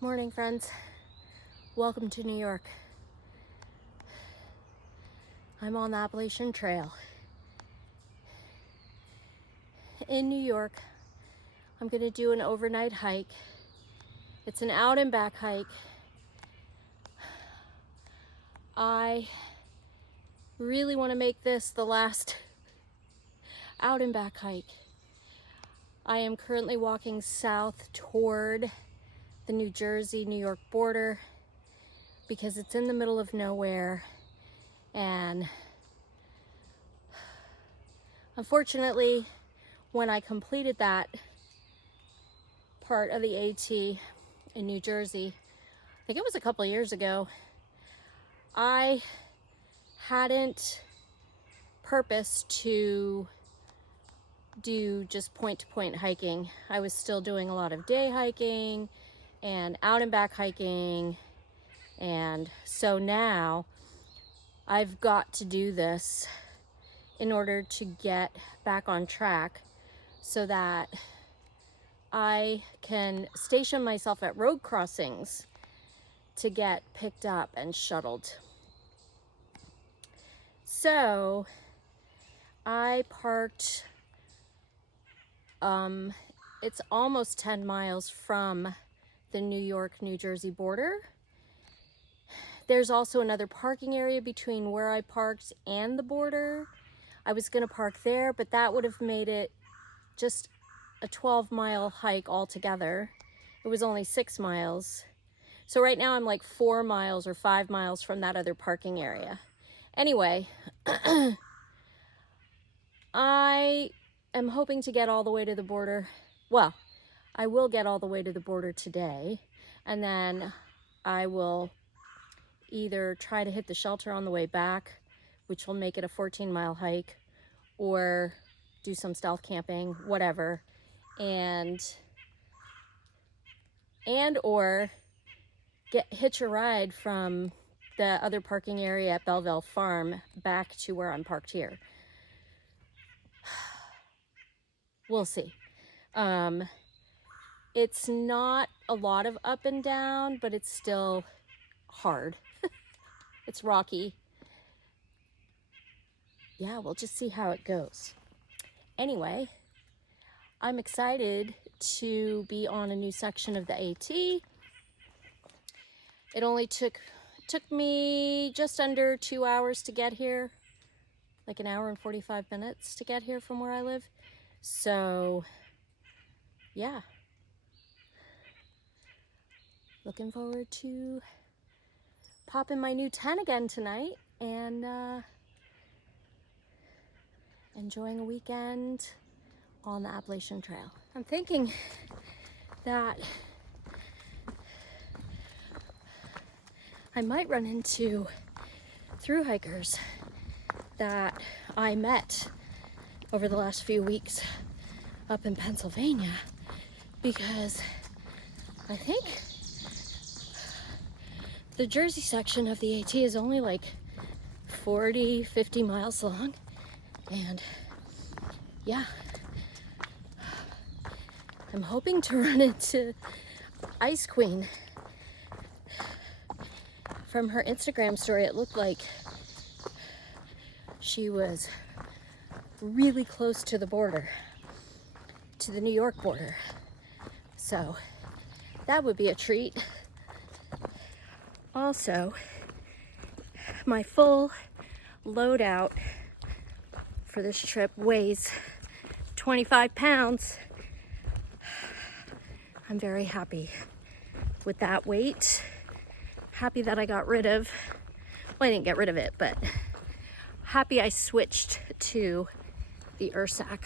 Morning, friends. Welcome to New York. I'm on the Appalachian Trail. In New York, I'm going to do an overnight hike. It's an out and back hike. I really want to make this the last out and back hike. I am currently walking south toward the New Jersey-New York border because it's in the middle of nowhere, and unfortunately, when I completed that part of the AT in New Jersey, I think it was a couple years ago, I hadn't purposed to do just point-to-point hiking. I was still doing a lot of day hiking and out and back hiking, and so now I've got to do this in order to get back on track so that I can station myself at road crossings to get picked up and shuttled. So I parked, it's almost 10 miles from the New York-New Jersey border. There's also another parking area between where I parked and the border. I was gonna park there, but that would have made it just a 12-mile hike altogether. It was only 6 miles. So right now I'm like 4 miles or 5 miles from that other parking area. Anyway, I am hoping to get all the way to the border. Well, I will get all the way to the border today, and then I will either try to hit the shelter on the way back, which will make it a 14-mile hike, or do some stealth camping, whatever, and or hitch a ride from the other parking area at Belleville Farm back to where I'm parked here. We'll see. It's not a lot of up and down, but it's still hard. It's rocky. Yeah, we'll just see how it goes. Anyway, I'm excited to be on a new section of the AT. It only took me just under 2 hours to get here, like 1 hour and 45 minutes to get here from where I live. So, yeah. Looking forward to popping my new tent again tonight and enjoying a weekend on the Appalachian Trail. I'm thinking that I might run into thru hikers that I met over the last few weeks up in Pennsylvania, because I think the Jersey section of the AT is only like 40, 50 miles long. And yeah, I'm hoping to run into Ice Queen. From her Instagram story, it looked like she was really close to the border, to the New York border. So that would be a treat. Also, my full loadout for this trip weighs 25 pounds. I'm very happy with that weight. Happy that I got rid of, well, I didn't get rid of it, but happy I switched to the Ursack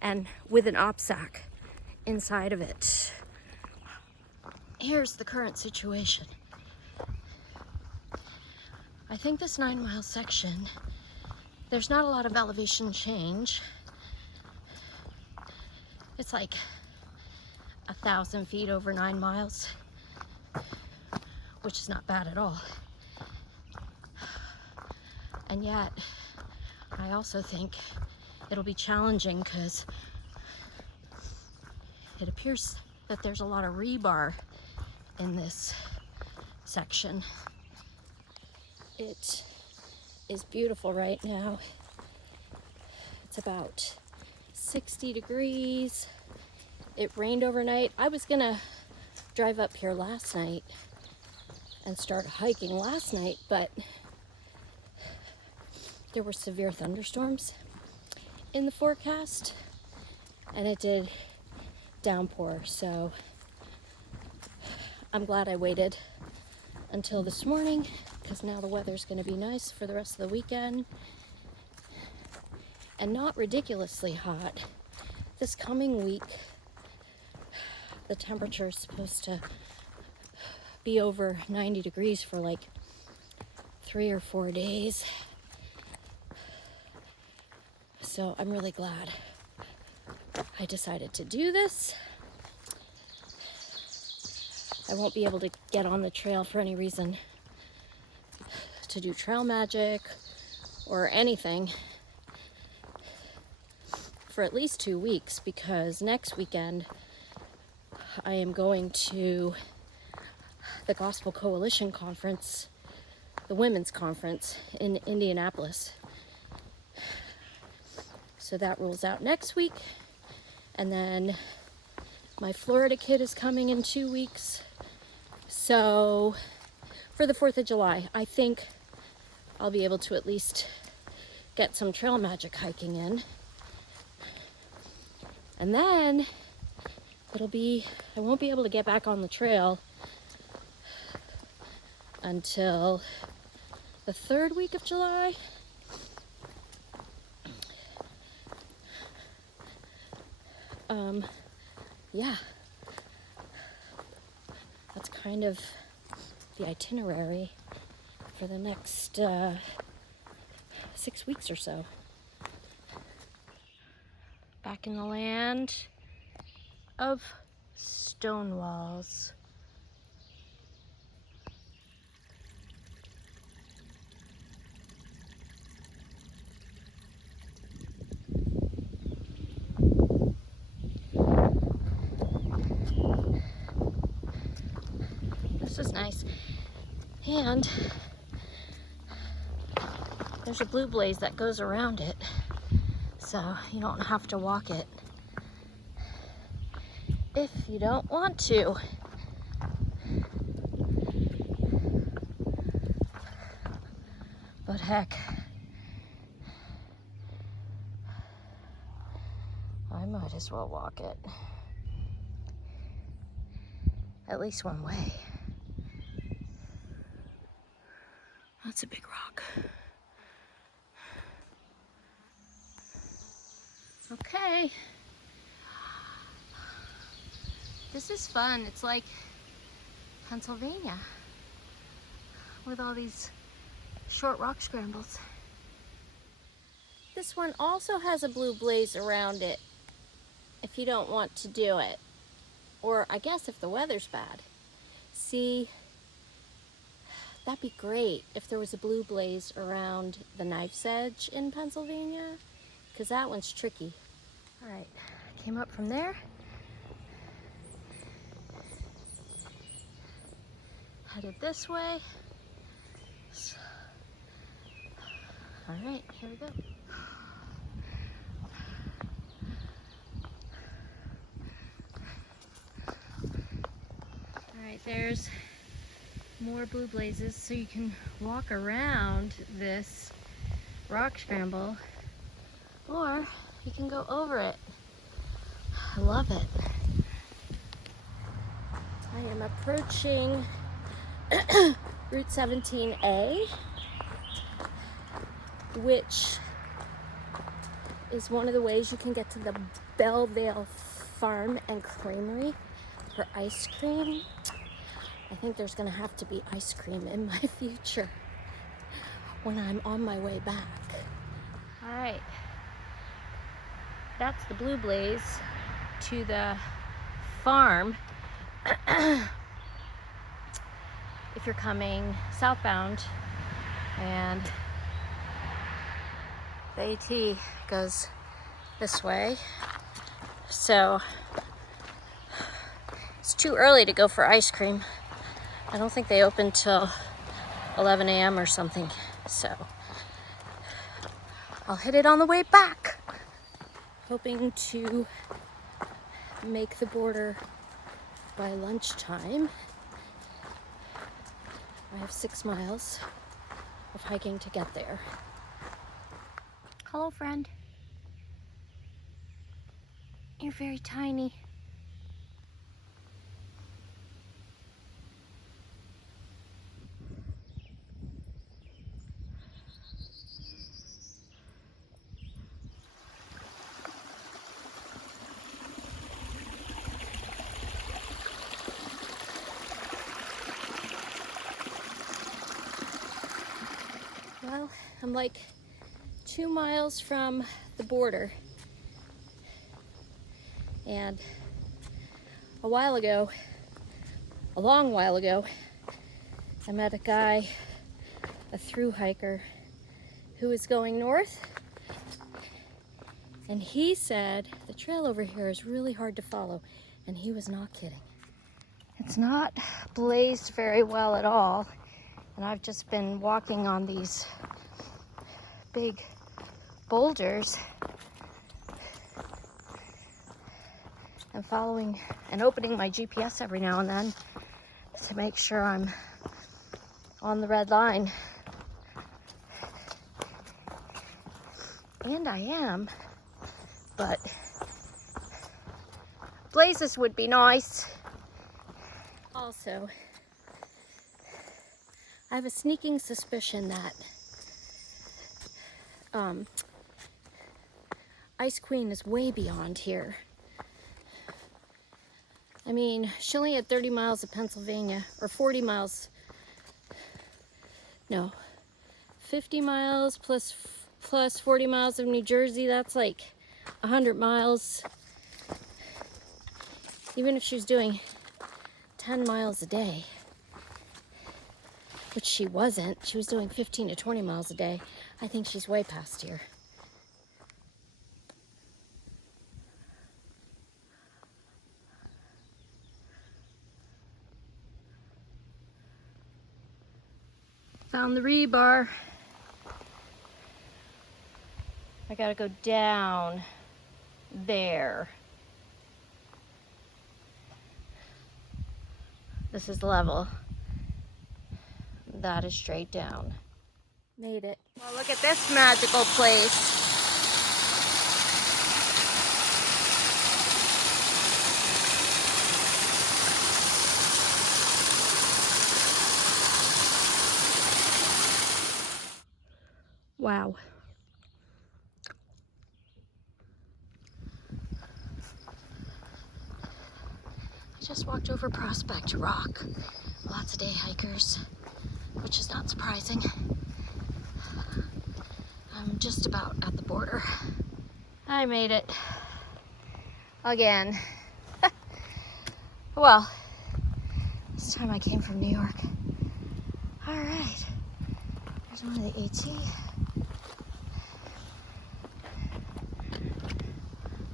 and with an OPSAC inside of it. Here's the current situation. I think this 9-mile section, there's not a lot of elevation change. It's like 1,000 feet over 9 miles, which is not bad at all. And yet, I also think it'll be challenging because it appears that there's a lot of rebar in this section. It is beautiful right now. It's about 60 degrees. It rained overnight. I was gonna drive up here last night and start hiking last night, but there were severe thunderstorms in the forecast and it did downpour, so I'm glad I waited until this morning because now the weather's going to be nice for the rest of the weekend and not ridiculously hot. This coming week the temperature is supposed to be over 90 degrees for like 3 or 4 days. So I'm really glad I decided to do this. I won't be able to get on the trail for any reason to do trail magic or anything for at least 2 weeks, because next weekend I am going to the Gospel Coalition Conference, the Women's Conference in Indianapolis. So that rolls out next week. And then my Florida kid is coming in 2 weeks. So for the 4th of July, I think I'll be able to at least get some trail magic hiking in. And then I won't be able to get back on the trail until the 3rd week of July. Yeah, that's kind of the itinerary for the next 6 weeks or so. Back in the land of stone walls. This is nice. And there's a blue blaze that goes around it, so you don't have to walk it if you don't want to. But heck, I might as well walk it. At least one way. That's a big rock. Okay. This is fun. It's like Pennsylvania with all these short rock scrambles. This one also has a blue blaze around it if you don't want to do it. Or I guess if the weather's bad. See, that'd be great if there was a blue blaze around the Knife's Edge in Pennsylvania, because that one's tricky. All right, I came up from there. Headed this way. All right, here we go. All right, there's more blue blazes, so you can walk around this rock scramble, or you can go over it. I love it. I am approaching Route 17A, which is one of the ways you can get to the Bellevale Farm and Creamery for ice cream. I think there's gonna have to be ice cream in my future when I'm on my way back. All right, that's the blue blaze to the farm. If you're coming southbound, and the AT goes this way. So It's too early to go for ice cream. I don't think they open till 11 a.m. or something, so I'll hit it on the way back. Hoping to make the border by lunchtime. I have 6 miles of hiking to get there. Hello, friend. You're very tiny. Well, I'm like 2 miles from the border. And a long while ago, I met a guy, a thru hiker, who was going north. And he said, the trail over here is really hard to follow. And he was not kidding. It's not blazed very well at all. And I've just been walking on these big boulders and following and opening my GPS every now and then to make sure I'm on the red line. And I am, but blazes would be nice. Also, I have a sneaking suspicion that Ice Queen is way beyond here. I mean, she only had 30 miles of Pennsylvania, or 40 miles. No, 50 miles plus 40 miles of New Jersey. That's like 100 miles. Even if she was doing 10 miles a day, which she wasn't. She was doing 15 to 20 miles a day. I think she's way past here. Found the rebar. I gotta go down there. This is level. That is straight down. Made it. Well, look at this magical place. Wow. I just walked over Prospect Rock. Lots of day hikers, which is not surprising. I'm just about at the border. I made it. Again. Well, this time I came from New York. All right. There's one of the AT.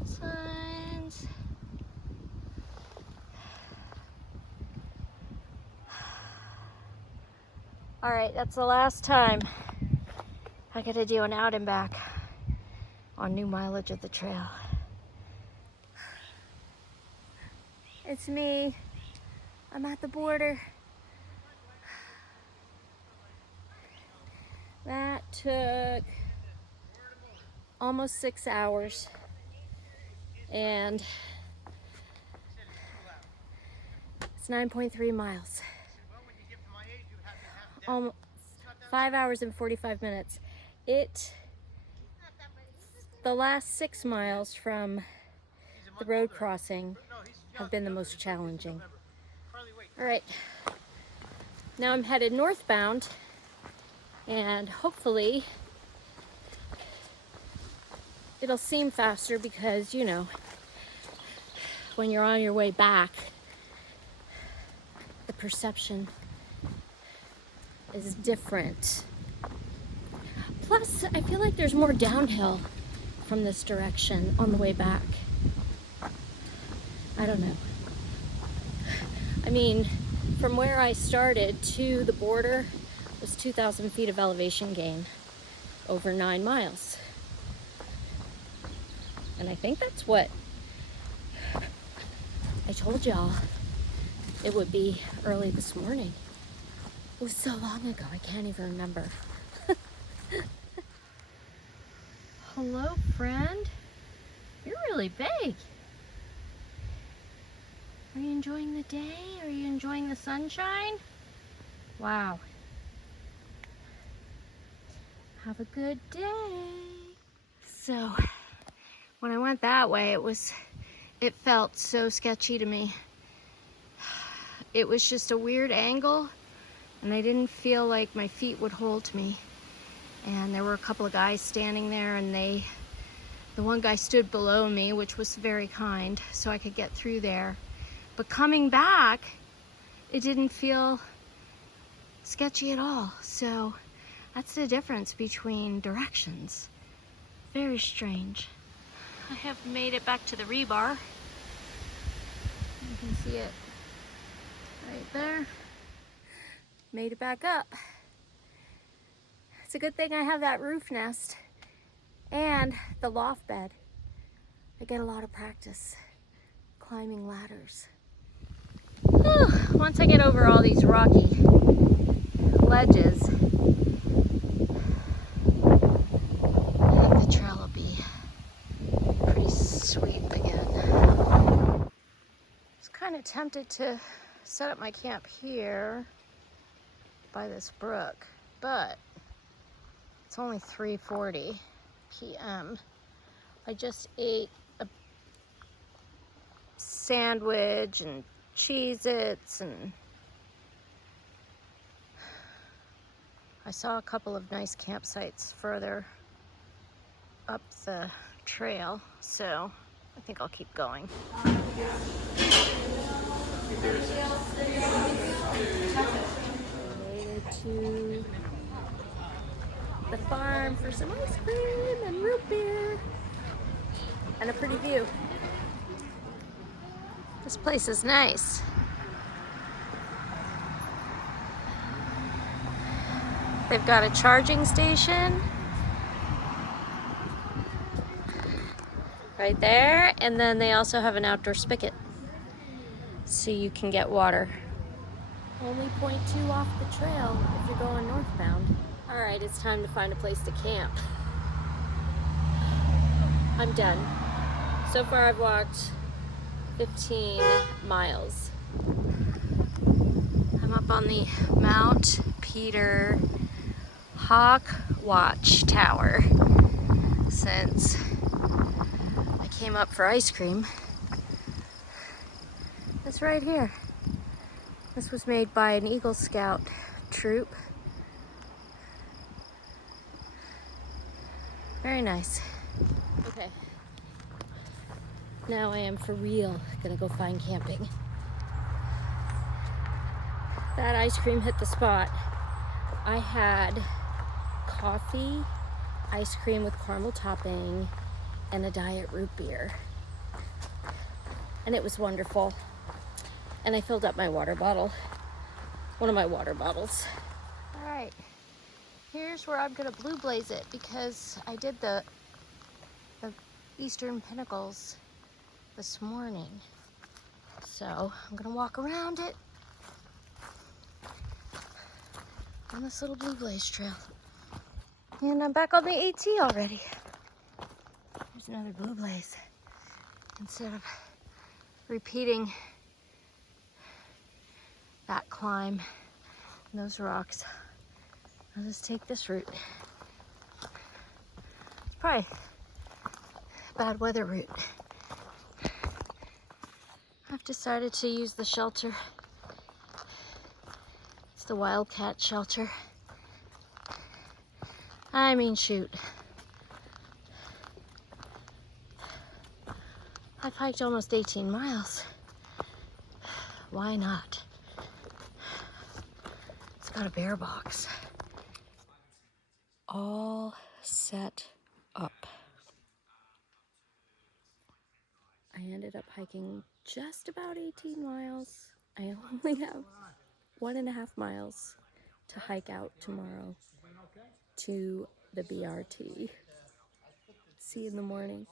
Signs. All right, that's the last time I gotta do an out and back on new mileage of the trail. It's me. I'm at the border. That took almost 6 hours. And it's 9.3 miles. 5 hours and 45 minutes. The last 6 miles from the road crossing have been the most challenging. All right, now I'm headed northbound, and hopefully it'll seem faster because, you know, when you're on your way back, the perception is different. Plus, I feel like there's more downhill from this direction on the way back. I don't know. I mean, from where I started to the border was 2,000 feet of elevation gain over 9 miles. And I think that's what I told y'all it would be early this morning. It was so long ago, I can't even remember. Hello, friend. You're really big. Are you enjoying the day? Are you enjoying the sunshine? Wow. Have a good day. So, when I went that way, it felt so sketchy to me. It was just a weird angle, and I didn't feel like my feet would hold me. And there were a couple of guys standing there, and the one guy stood below me, which was very kind, so I could get through there. But coming back, it didn't feel sketchy at all. So that's the difference between directions. Very strange. I have made it back to the rebar. You can see it right there. Made it back up. It's a good thing I have that roof nest and the loft bed. I get a lot of practice climbing ladders. Whew. Once I get over all these rocky ledges, I think the trail will be pretty sweet again. I was kind of tempted to set up my camp here by this brook, but it's only 3:40 p.m. I just ate a sandwich and Cheez-Its, and I saw a couple of nice campsites further up the trail, so I think I'll keep going. Made it to the farm for some ice cream and root beer and a pretty view. This place is nice. They've got a charging station right there, and then they also have an outdoor spigot so you can get water. Only 0.2 off the trail if you're going northbound. All right, it's time to find a place to camp. I'm done. So far I've walked 15 miles. I'm up on the Mount Peter Hawk Watch Tower since I came up for ice cream. It's right here. This was made by an Eagle Scout troop. Very nice. Okay. Now I am for real gonna go find camping. That ice cream hit the spot. I had coffee, ice cream with caramel topping, and a diet root beer. And it was wonderful. And I filled up my water bottle, one of my water bottles. All right, here's where I'm gonna blue blaze it because I did the Eastern Pinnacles this morning. So I'm gonna walk around it on this little blue blaze trail. And I'm back on the AT already. There's another blue blaze. Instead of repeating that climb and those rocks, I'll just take this route. It's probably a bad weather route. I've decided to use the shelter. It's the Wildcat shelter. I mean, shoot. I've hiked almost 18 miles. Why not? It's got a bear box. All set up. I ended up hiking just about 18 miles. I only have 1.5 miles to hike out tomorrow to the BRT. See you in the morning.